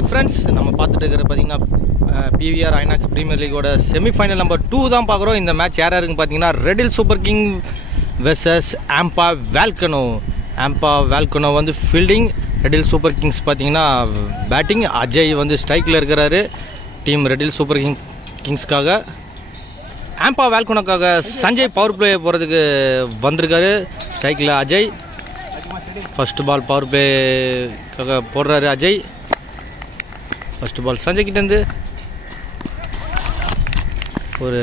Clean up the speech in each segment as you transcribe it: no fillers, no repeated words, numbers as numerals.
Hi friends, நம்ம பார்த்துட்டு இருக்கிற பார்த்தீங்கன்னா PVR INOX பிரீமியர் லீகோட செமிஃபைனல் நம்பர் 2 தான் பார்க்குறோம். இந்த மேட்ச் யார் யாருன்னு பார்த்தீங்கன்னா Red Hill Super King versus AMPA VOLCANO. AMPA VOLCANO வந்து ஃபீல்டிங், ரெடில் சூப்பர் கிங்ஸ் பார்த்தீங்கன்னா பேட்டிங். அஜய் வந்து ஸ்ட்ரைக்கில் இருக்கிறாரு டீம் ரெடில் சூப்பர் கிங்ஸ்க்காக. AMPA VOLCANOக்காக சஞ்சய் பவர் பிளே போகிறதுக்கு வந்திருக்காரு. ஸ்ட்ரைக்கில் அஜய். ஃபர்ஸ்ட் பால் பவர் பிளேக்காக போடுறாரு அஜய். ஃபர்ஸ்ட் பால் சஞ்சய் கிட்டேருந்து ஒரு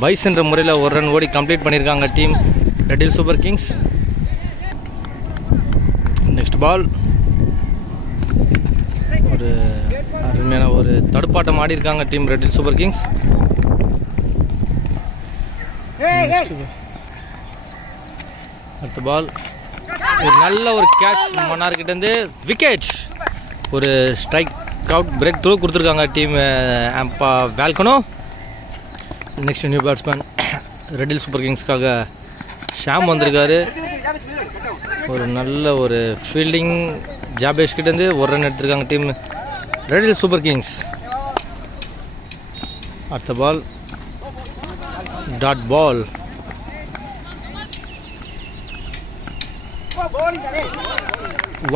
பைஸ் என்ற முறையில் ஒரு ரன் ஓடி கம்ப்ளீட் பண்ணியிருக்காங்க team Red Hill Super Kings. Next ball ஒரு அருமையான ஒரு தடுப்பாட்டம் ஆடி இருக்காங்க டீம் ரெடில் சூப்பர் கிங்ஸ். அடுத்த பால் ஒரு நல்ல ஒரு கேட்ச் மன்னார் கிட்டேருந்து விக்கெட். ஒரு ஸ்ட்ரைக் அவுட் பிரேக் த்ரூ கொடுத்துருக்காங்க team AMPA VOLCANO. Next new batsman Red Hill Super கிங்ஸ்க்காக ஷாம் வந்திருக்காரு. ஒரு நல்ல ஒரு ஃபீல்டிங் ஜாபேஷ் கிட்டேருந்து ஒரு ரன் எடுத்திருக்காங்க டீம் ரெடில் சூப்பர் கிங்ஸ். அடுத்த பால் டாட் பால்.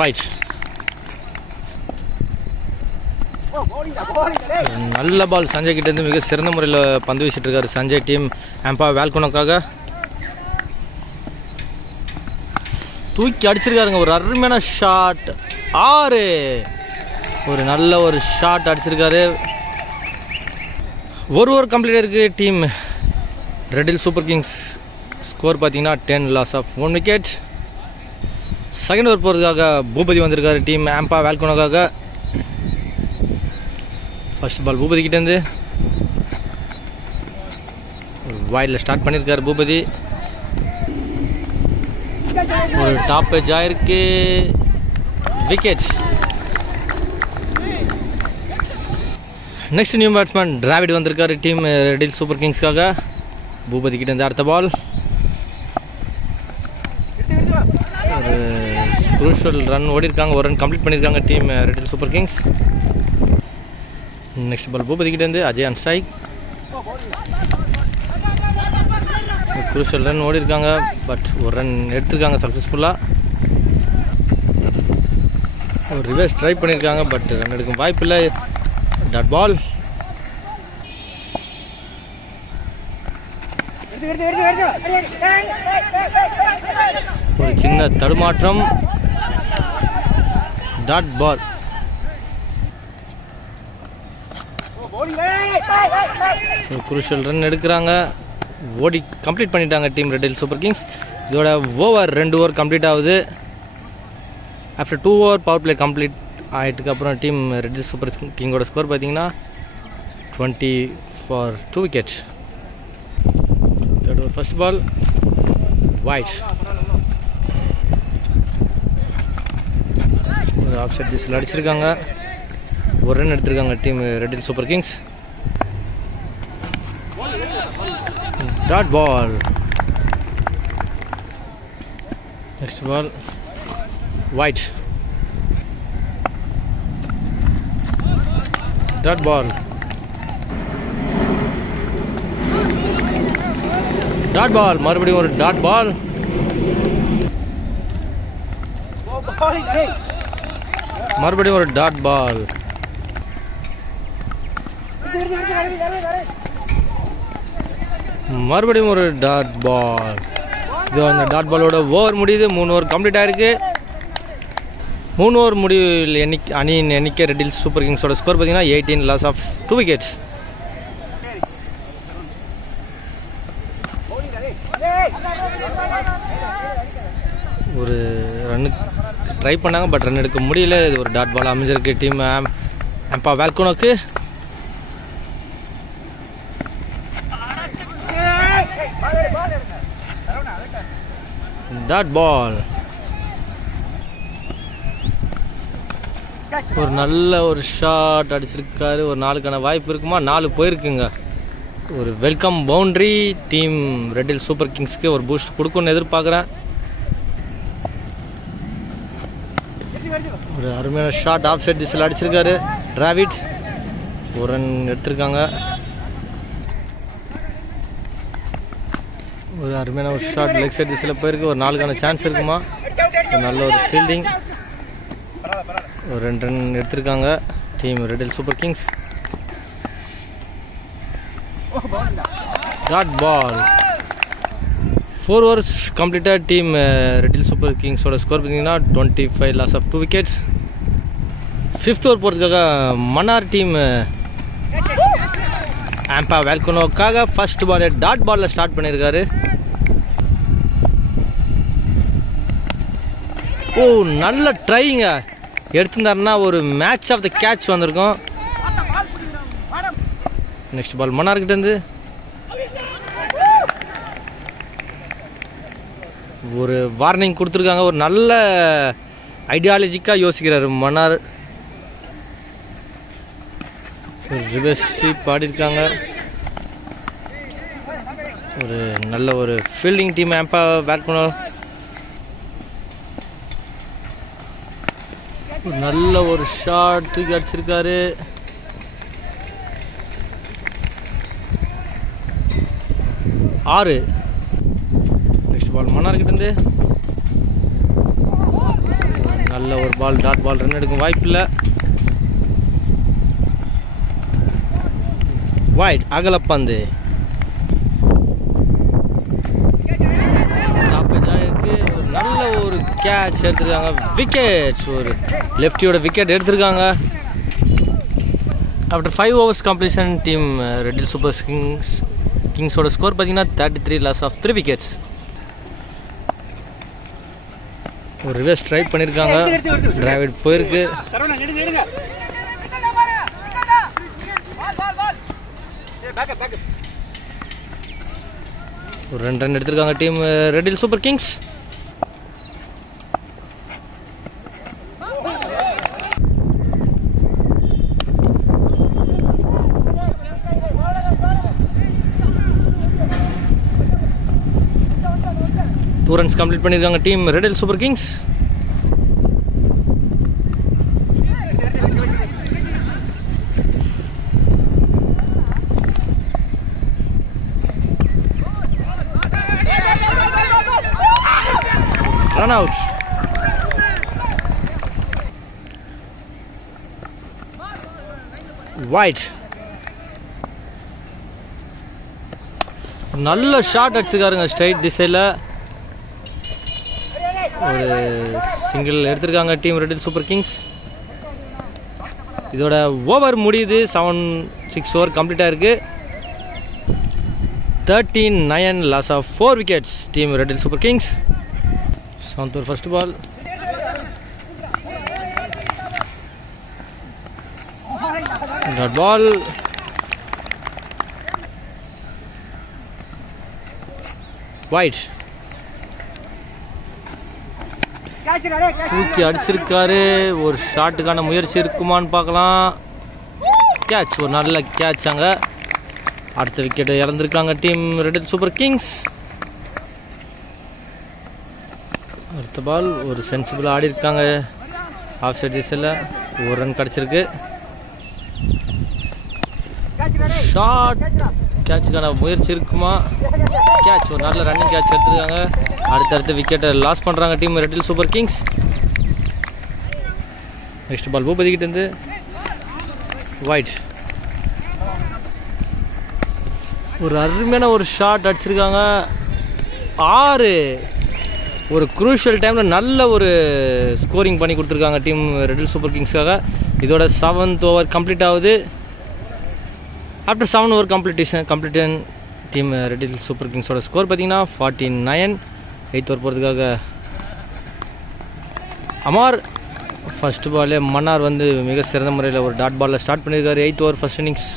வைட். நல்ல பால் சஞ்சய் கிட்டேருந்து மிக சிறந்த முறையில் பந்து வீசிட்டு இருக்காரு சஞ்சய் டீம் AMPA VOLCANOக்காக. தூக்கி அடிச்சிருக்காருங்க ஒரு அருமையான ஷாட். 6 ஒரு நல்ல ஒரு ஷாட் அடிச்சிருக்காரு. ஒரு ஓவர் கம்ப்ளீட் இருக்கு team Red Hill Super Kings. Score பார்த்தீங்கன்னா 10 loss of 1 wicket. Second over போகிறதுக்காக பூபதி வந்திருக்காரு டீம் AMPA VOLCANOக்காக. ஃபர்ஸ்ட் பால் பூபதி கிட்டேருந்து வைடில் ஸ்டார்ட் பண்ணியிருக்காரு பூபதி. ஒரு டாப் எட்ஜ் ஆயிருக்கு, wicket. Next new batsman Dravid வந்திருக்காரு டீம் ரெடில் சூப்பர் கிங்ஸ்க்காக பூபதி கிட்டேருந்து. அடுத்த பால் ஒரு க்ரூஷியல் ரன் ஓடி இருக்காங்க, ஒரு ரன் கம்ப்ளீட் பண்ணியிருக்காங்க team Red Hill Super Kings. Next ball Boopathi கிட்டேருந்து Ajay on strike. Crucial run ஓடி இருக்காங்க, பட் ஒரு ரன் எடுத்திருக்காங்க சக்ஸஸ்ஃபுல்லாக. ஒரு ரிவர்ஸ் ட்ரை பண்ணியிருக்காங்க, பட் ரன் எடுக்கும் வாய்ப்பில்லை. Dot ball. ஒரு சின்ன தடுமாற்றம். Dot ball. ஒரு குரூஷியல் ரன் எடுக்கிறாங்க, ஓடி கம்ப்ளீட் பண்ணிட்டாங்க டீம் ரெடில் சூப்பர் கிங்ஸ். இதோட ஓவர் 2 ஓவர் கம்ப்ளீட் ஆகுது. After 2 over power play complete ஆகிட்டுக்கு அப்புறம் டீம் ரெடில் சூப்பர் கிங்கோட ஸ்கோர் பார்த்தீங்கன்னா 20 for 2 wicket. Third over first ball wide. ஒரு ஆஃப் சைட் திஸில் அடிச்சிருக்காங்க, ஒரு ரன் எடுத்திருக்காங்க team Red Hill Super Kings. Dot ball. Next ball wide. Dot ball. Dot ball. மறுபடியும் ஒரு டாட் பால். மறுபடியும் ஒரு டாட் பால். மறுபடியும் ஒரு டாட் பால். இது அந்த டாட் பாலோட ஓவர் முடியுது. 3 ஓவர் கம்ப்ளீட் ஆயிருக்கு. 3 ஓவர் முடிவில் அணியின் எண்ணிக்கை ரெடில் சூப்பர் கிங்ஸோட ஸ்கோர் பார்த்தீங்கன்னா 18 லாஸ் ஆஃப் 2 விக்கெட்ஸ். ஒரு ரன்னுக்கு ட்ரை பண்ணாங்க, பட் ரன் எடுக்க முடியல. இது ஒரு டாட் பால் அமைஞ்சிருக்கு டீம் AMPA VOLCANOக்கு. Dot ball. ஒரு நல்ல ஒரு ஷாட் அடிச்சிருக்காரு. ஒரு 4க்கான வாய்ப்பு இருக்குமா? 4 போயிருக்குங்க. ஒரு welcome boundary team Red Hill super கிங்ஸ்க்கு ஒரு பூஸ்ட் கொடுக்கும்னு எதிர்பார்க்குறேன். ஒரு அருமையான ஷாட் ஆஃப் சைட் திசையில் அடிச்சிருக்காரு டிராவிட். ஒரு ரன் எடுத்திருக்காங்க. ஒரு அருமையான ஒரு ஷாட் லெக் சைட் திசையில் போயிருக்கு. ஒரு 4க்கான சான்ஸ் இருக்குமா. ஒரு நல்ல ஒரு ஃபீல்டிங். ஒரு 2 ரன் எடுத்திருக்காங்க team red hills super Kings. Dot ball. 4 overs completed. Team red hills Super கிங்ஸோட ஸ்கோர் பார்த்தீங்கன்னா 25 loss of 2 wickets. 5th over போகிறதுக்காக மன்னார் டீம் ஆம்பா வேல்கனோக்காக ஃபர்ஸ்ட் பால் டாட் பாலில் ஸ்டார்ட் பண்ணியிருக்காரு. ஓ, நல்ல ட்ரைங்க எடுத்திருந்தாருன்னா ஒரு மேட்ச் ஆஃப் த கேட்ச் வந்திருக்கும். நெக்ஸ்ட் பால் மன்னார்கிட்டேருந்து ஒரு வார்னிங் கொடுத்துருக்காங்க. ஒரு நல்ல ஐடியாலஜிக்காக யோசிக்கிறாரு மன்னார். Reverse sweep ஆடிருக்காங்க. ஒரு நல்ல ஒரு ஃபீல்டிங் டீம் ஆம்பா வேல்கனோ. நல்ல ஒரு ஷாட் தூக்கி அடிச்சிருக்காரு. ஆறு. நெக்ஸ்ட் பால் மன்னார்கிட்ட இருந்து நல்ல ஒரு பால் டாட் பால். ரன் எடுக்கும் வாய்ப்பு இல்லை. வைட் அகலப்பந்து. நல்ல ஒரு கேட்ச் எடுத்திருக்காங்க. விக்கெட். ஒரு லெஃப்டியோட விக்கெட் எடுத்திருக்காங்க. After 5 overs completion team red hills Super கிங்ஸோட ஸ்கோர் பார்த்தீங்கன்னா 33 loss of 3 wickets. ஒரு ரிவர்ஸ் ட்ரை பண்ணியிருக்காங்க. டிராவிட் போயிருக்கு. ஒரு 2 ரன் எடுத்திருக்காங்க team red hills super Kings. Two runs complete பண்ணியிருக்காங்க team red hills super Kings. Run out. Wide. நல்ல ஷாட் அடிச்சிருக்காருங்க ஸ்ட்ரைட் திசையில். ஒரு சிங்கிள் எடுத்திருக்காங்க team red hills super Kings. இதோட ஓவர் முடியுது. 6 over கம்ப்ளீட் ஆயிருக்கு. 39 loss of 4 wickets team red hills super Kings. 7th over first ball. That ball. Wide. தூக்கி அடிச்சிருக்காரு. ஒரு ஷாட்டுக்கான முயற்சி இருக்குமான்னு பார்க்கலாம். கேட்ச். ஒரு நல்ல கேட்ச். அங்கே அடுத்த விக்கெட்டை இழந்திருக்காங்க team red hills super Kings. அடுத்த பால் ஒரு சென்சிபிள் ஆடி இருக்காங்க ஆஃப் சைட் திசையில். ஒரு ரன் கிடச்சிருக்கு. ஷார்ட் கேட்சுக்கான முயற்சி இருக்குமா. கேட்ச். ஒரு நல்ல ரன்னிங் கேட்ச் எடுத்துருக்காங்க. அடுத்தடுத்து விக்கெட்டை லாஸ் பண்ணுறாங்க team red hills super Kings. Next ball பூபதிக்கிட்ட இருந்து வைட். ஒரு அருமையான ஒரு ஷாட் அடிச்சிருக்காங்க. 6. ஒரு குரூஷியல் டைமில் நல்ல ஒரு ஸ்கோரிங் பண்ணி கொடுத்துருக்காங்க டீம் ரெட் ஹில்ஸ் சூப்பர் கிங்ஸ்க்காக. இதோட 7th over கம்ப்ளீட் ஆகுது. After 7 over completion team red hills Super கிங்ஸோட ஸ்கோர் பார்த்தீங்கன்னா 49. 8th over போகிறதுக்காக அமார். ஃபர்ஸ்ட் பாலே மன்னார் வந்து மிக சிறந்த முறையில் ஒரு டாட் பாலில் ஸ்டார்ட் பண்ணியிருக்காரு. 8th over first innings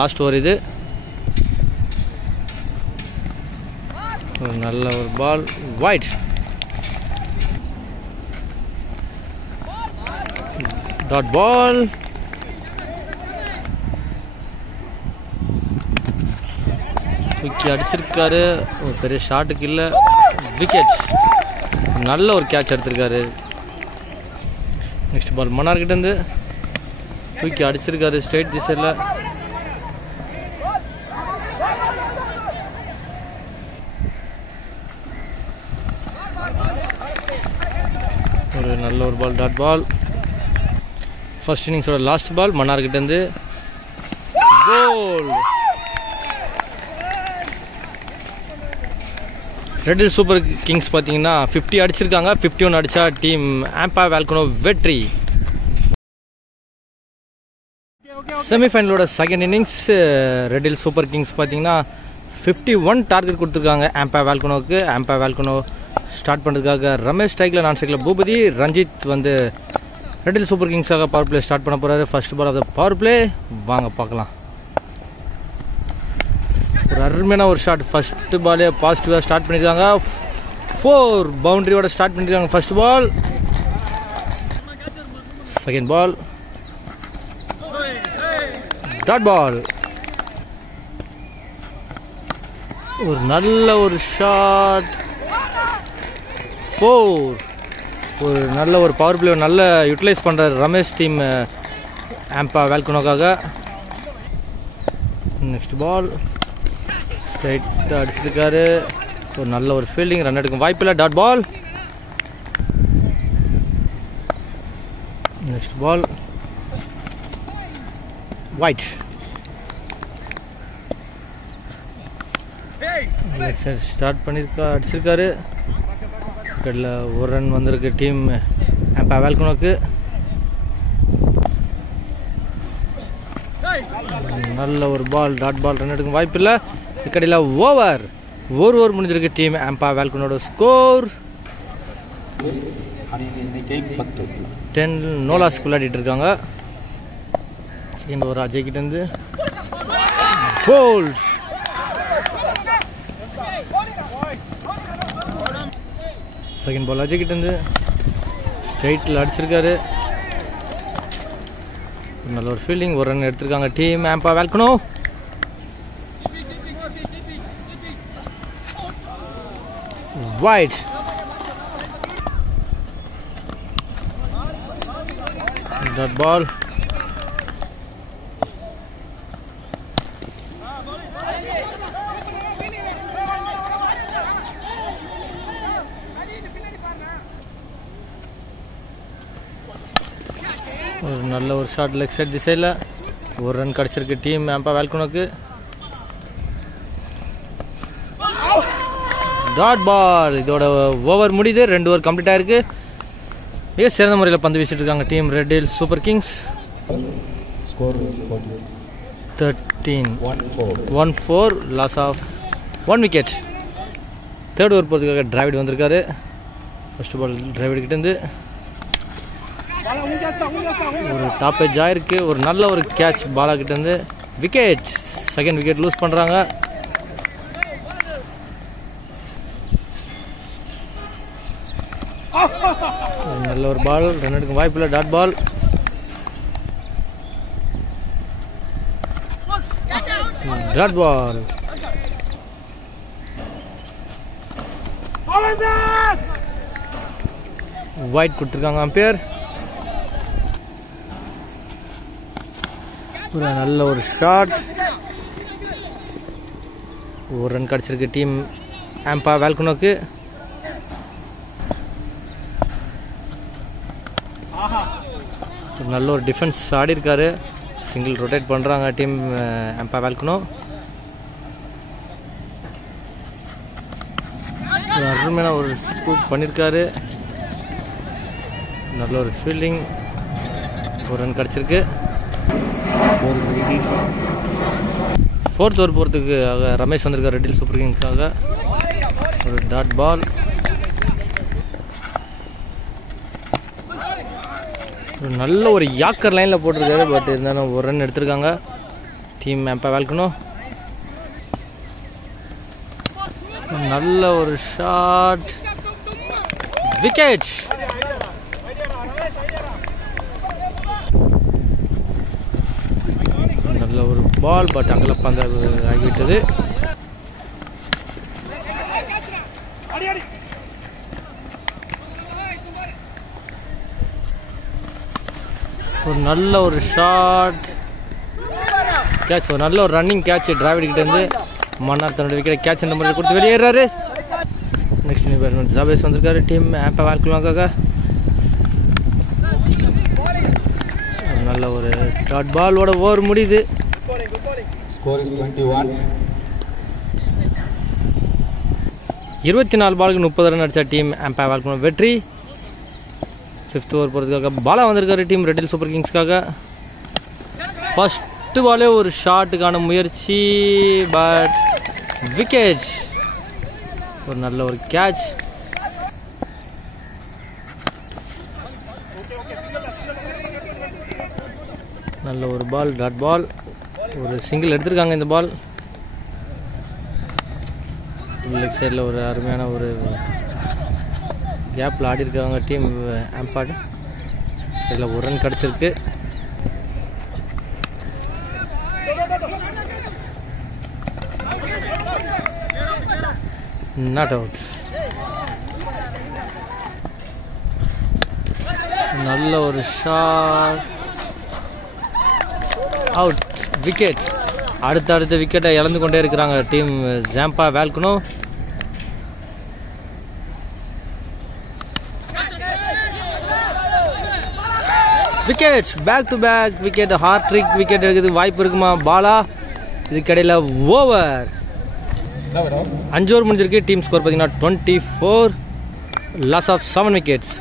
last over இது. ஒரு நல்ல ஒரு பால். வைட். டாட் பால். தூக்கி அடிச்சிருக்காரு. ஒரு பெரிய ஷாட்டுக்கு இல்லை. விக்கெட். நல்ல ஒரு கேட்ச் எடுத்திருக்காரு. நெக்ஸ்ட் பால் மன்னார்கிட்ட இருந்து தூக்கி அடிச்சிருக்காரு ஸ்ட்ரைட் திசையில். ஒரு நல்ல ஒரு பால், டாட் பால். ஃபர்ஸ்ட் இன்னிங்ஸோட லாஸ்ட் பால் மன்னார்கிட்ட இருந்து கோல். ரெட் ஹில்ஸ் சூப்பர் கிங்ஸ் பார்த்தீங்கன்னா 50 அடிச்சிருக்காங்க. 51 அடிச்சா டீம் ஆம்பா வால்கனோ வெற்றி. செமிஃபைனலோட second innings Red hills super Kings பார்த்தீங்கன்னா 51 டார்கெட் கொடுத்துருக்காங்க ஆம்பா வால்கனோவுக்கு. ஆம்பா வால்கனோ ஸ்டார்ட் பண்ணுறதுக்காக ரமேஷ் ஸ்ட்ரைக்கில், நான் ஸ்ட்ரைக்கில் பூபதி, ரஞ்சித் வந்து ரெட் ஹில்ஸ் சூப்பர் கிங்ஸாக பவர் பிளே ஸ்டார்ட் பண்ண போகிறாரு. First ball of the power play, வாங்க பார்க்கலாம். ஒரு அருமையான ஒரு ஷாட். ஃபர்ஸ்ட் பாலே பாசிட்டிவாக ஸ்டார்ட் பண்ணியிருக்காங்க. 4 பவுண்டரியோட ஸ்டார்ட் பண்ணியிருக்காங்க first ball. Second ball dot ball. ஒரு நல்ல ஒரு ஷாட் 4. ஒரு நல்ல ஒரு பவர் பிளே நல்ல யூட்டிலைஸ் பண்ணுறாரு ரமேஷ் டீம் ஆம்பா வால்கனோக்காக. நெக்ஸ்ட் பால் ஸ்ட்ரைட்டாக அடிச்சிருக்காரு. ஒரு நல்ல ஒரு ஃபீல்டிங், ரன் எடுக்கும் வாய்ப்பில்லை, dot ball. Next ball wide. Start பண்ணியிருக்கா, அடிச்சிருக்காரு. விக்கெட்டில் ஒரு ரன் வந்திருக்கு டீம் ஆம்பா வால்கனோக்கு. நல்ல ஒரு பால், டாட் பால், ரன் எடுக்கும் வாய்ப்பில்லை. விக்கெட்டில் ஓவர். ஒரு ஓவர் முடிஞ்சிருக்கு டீம் ஆம்பா வால்கனோட ஸ்கோர் 10. நோ லாஸ்க்கு விளையாடிட்டு இருக்காங்க. செகண்ட் ஓவர் அஜய் கிட்ட இருந்து போல்ட். செகண்ட் பால் அஜய் கிட்ட இருந்து ஸ்ட்ரைட்டில் அடிச்சிருக்காரு. நல்ல ஒரு ஃபீல்டிங், ஒரு ரன் எடுத்திருக்காங்க team Ampa Volcano. Wide. Dot ball. ஒரு நல்ல ஒரு ஷாட் லெக் சைட் திசையில். ஒரு ரன் கிடச்சிருக்கு டீம் ஆம்பா வால்கனோக்கு. Dot ball. இதோட ஓவர் முடியுது. 2 ஓவர் கம்ப்ளீட் ஆயிருக்கு. மிக சிறந்த முறையில் பந்து வீசிட்டு இருக்காங்க team red hills super kings. 13-1-4 loss of 1 wicket. Third over போகிறதுக்காக டிராவிட் வந்திருக்காரு. ஃபர்ஸ்ட் பால் டிராவிட் கிட்டேருந்து ஒரு டாப் எட்ஜ் ஆயிருக்கு. ஒரு நல்ல ஒரு கேட்ச் பாலா கிட்டேருந்து. விக்கெட். செகண்ட் விக்கெட் லூஸ் பண்ணுறாங்க. நல்ல ஒரு பால், ரன் எடுக்கும் வாய்ப்பில்லை, dot ball. Dot ball. Wide கொடுத்துருக்காங்க அம்பையர். ஒரு நல்ல ஒரு ஷாட். ஒரு ரன் கிடச்சிருக்கு டீம் ஆம்பா வால்கனோக்கு. நல்ல ஒரு டிஃபென்ஸ் ஆடி இருக்காரு. சிங்கிள் ரொட்டேட் பண்ணுறாங்க டீம் ஆம்பா வால்கனோ. அருமையான ஒரு ஸ்கூப் பண்ணியிருக்காரு. நல்ல ஒரு ஃபீல்டிங், ஒரு ரன் கிடச்சிருக்கு. 4th ஓவர் போகிறதுக்கு ரமேஷ் வந்திருக்காரு ரெட் ஹில்ஸ் சூப்பர் கிங்ஸ்க்காக. ஒரு டாட் பால். நல்ல ஒரு யாக்கர் லைனில் போட்டிருக்காரு. பட் இருந்தாலும் ஒரு ரன் எடுத்திருக்காங்க டீம் ஆம்பா வால்கனோ. நல்ல ஒரு ஷாட், விக்கெட். நல்ல ஒரு பால், பட் அங்கல பந்து ஆகிவிட்டது. ஒரு நல்ல ஒரு ஷாட் கேட்ச், ஒரு நல்ல ஒரு ரன்னிங் கேட்ச் டிராவிட் கிட்ட இருந்து மன்னார் தன்னுடைய விக்கெட் கேட்ச் இந்த முறையில் கொடுத்து வெளியேறாரு. நெக்ஸ்ட் பேட்ஸ்மேன் ஜாபேஸ் வந்திருக்காரு டீம் ஆம்பா வேல்கனோக்காக. நல்ல ஒரு டாட் பாலோட ஓவர் முடியுது. Score is 21. 24 பாலுக்கு 30 ரன் அடிச்ச டீம் ஆம்பா வேல்கனோ வெற்றி. 5th ஓவர் போகிறதுக்காக பாலா வந்திருக்காரு டீம் ரெட் ஹில்ஸ் சூப்பர் கிங்ஸ்க்காக. ஃபர்ஸ்ட் பாலே ஒரு ஷாட்டுக்கான முயற்சி, பட் விக்கெட். ஒரு நல்ல ஒரு கேட்ச். நல்ல ஒரு பால், டாட் பால். ஒரு சிங்கிள் எடுத்திருக்காங்க இந்த பால். லெக் சைடில் ஒரு அருமையான ஒரு கேப்பில் ஆடி இருக்காங்க டீம் ஆம்பாட். இதில் ஒரு ரன் கிடச்சிருக்கு. Not out. நல்ல ஒரு ஷாட், அவுட், விக்கெட். அடுத்த விக்கெட்டை இழந்து கொண்டே இருக்கிறாங்க team Ampa Volcano. Wicket, back to back wicket, hattrick wicket எடுக்கிறதுக்கு வாய்ப்பு இருக்குமா பாலா? இதுக்கடையில் ஓவர். 5 ஓவர் முடிஞ்சிருக்கு. டீம் ஸ்கோர் பார்த்தீங்கன்னா 24, லாஸ் ஆஃப் 7 விக்கெட்ஸ்.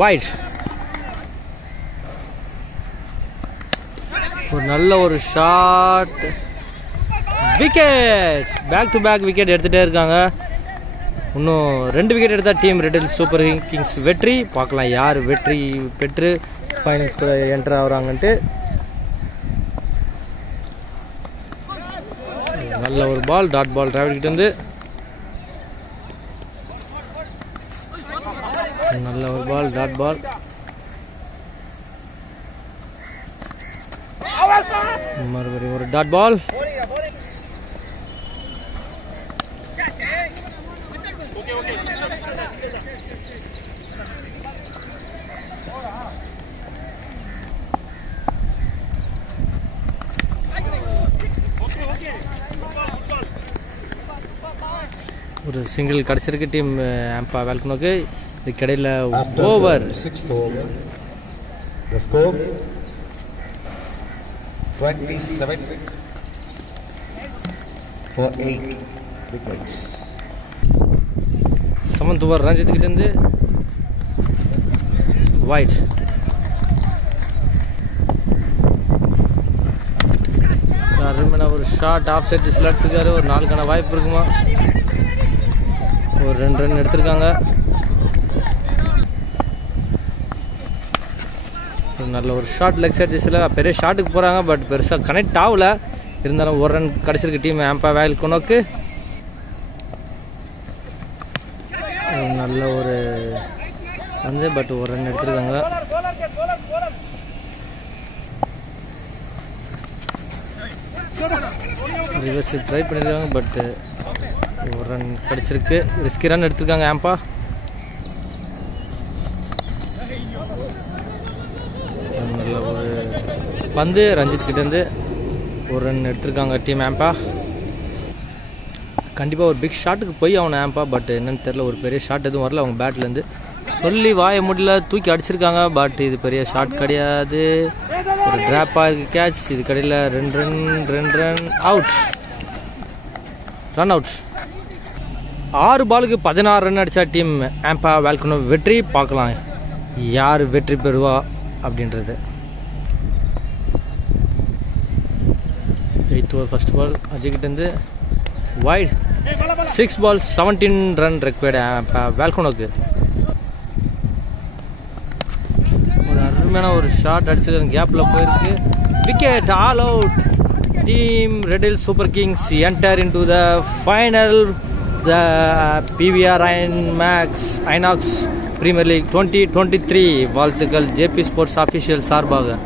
வைட், ஒரு நல்ல ஒரு shot, wicket. Back to back wicket எடுத்துகிட்டே இருக்காங்க. இன்னும் 2 விக்கெட் எடுத்தால் team red hills super kings வெற்றி. பார்க்கலாம் யார் வெற்றி பெற்று ஃபைனல்ஸ் கூட என்டர் ஆகுறாங்கன்ட்டு. நல்ல ஒரு பால், டாட் பால் டிராவிட் கிட்ட இருந்து. நல்ல ஒரு பால், டாட் பால். மறுபடியும் ஒரு டாட் பால். ஒரு சிங்கிள் கிடைச்சிருக்கு டீம் ஆம்பா வேல்கனோக்கு. இதுக்கிடையில் over. 6th over. The score 27 for 8 wickets. 7th over Ranjith கிட்ட இருந்து வைட். அருமையான ஒரு ஷாட், ஆஃப் சைட் திசையில் அடிச்சிருக்காரு. ஒரு 4க்கான வாய்ப்பு இருக்குமா? ஒரு 2 ரன் எடுத்திருக்காங்க. நல்ல ஒரு ஷாட் லெக் சைட் திசையில் பெரிய ஷாட்டுக்கு போகிறாங்க, பட் பெருசாக கனெக்ட் ஆகல. இருந்தாலும் ஒரு ரன் கிடச்சிருக்கு டீம் ஆம்பா வேல்கனோக்கு. நல்ல ஒரு வந்து பட் ஒரு ரன் எடுத்திருக்காங்க. ரிவர்ஸ் ட்ரை பண்ணியிருக்காங்க, பட் ஒரு ரன் கிடச்சிருக்கு. ரிஸ்கி ரன் எடுத்திருக்காங்க ஆம்பா. நல்ல ஒரு பந்து ரஞ்சித் கிட்டேருந்து ஒரு ரன் எடுத்திருக்காங்க டீம் ஆம்பா. கண்டிப்பாக ஒரு பிக் ஷாட்டுக்கு போய் அவனை ஆம்பா, பட் என்னன்னு தெரில, ஒரு பெரிய ஷாட் எதுவும் வரல அவங்க பேட்லேருந்து. சொல்லி வாய முடியல, தூக்கி அடிச்சிருக்காங்க, பட் இது பெரிய ஷாட் கிடையாது. ஒரு ட்ராப்பாக இருக்குது கேட்ச். இது கடையில் 2 ரன் அவுட், ரன் அவுட். 6 பாலுக்கு 16 ரன் அடித்தா டீம் ஆம்பா வேல்கனோ வெற்றி. பார்க்கலாம் யார் வெற்றி பெறுவா அப்படின்றது. 8th over first ball Ajay கிட்டேருந்து wide. 6 balls 17 run required Ampa வேல்கனோக்கு. ஒரு அருமையான ஒரு ஷாட் அடிச்சிருக்க கேப்பில் போயிருக்கு. Wicket, all out. Team red hills super Kings enter into the final the PVR INOX Premier League 2023. வாழ்த்துக்கள் ஜேபி ஸ்போர்ட்ஸ் ஆஃபீஷியல் சார்பாக.